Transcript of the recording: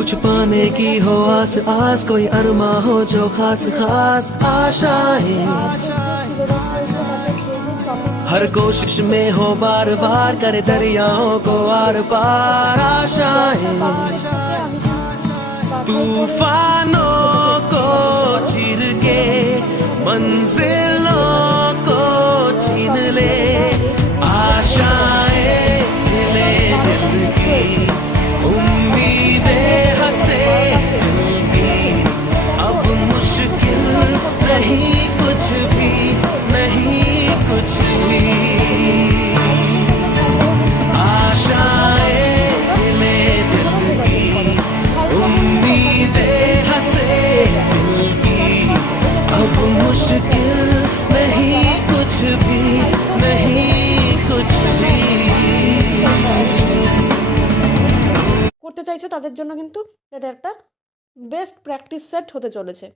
कुछ पाने की हो आस आस, कोई अरमा हो जो खास खास आशाएं, हर कोशिश में हो बार बार करे दरियाओं को आर पार आशाएं, तूफानों को चीर के मंजिलों को छीन ले, आशाएं ले दिल की, उम्मीदें हंसे दिल की, अब मुश्किल नहीं कुछ भी, नहीं कुछ भी, आशाएं ले दिल की, उम्मीदें हंसे दिल की, अब मुश्किल नहीं कुछ भी, नहीं कुछ भी। করতে চাইছো তাদের জন্য কিন্তু এটা একটা বেস্ট প্র্যাকটিস সেট হতে চলেছে।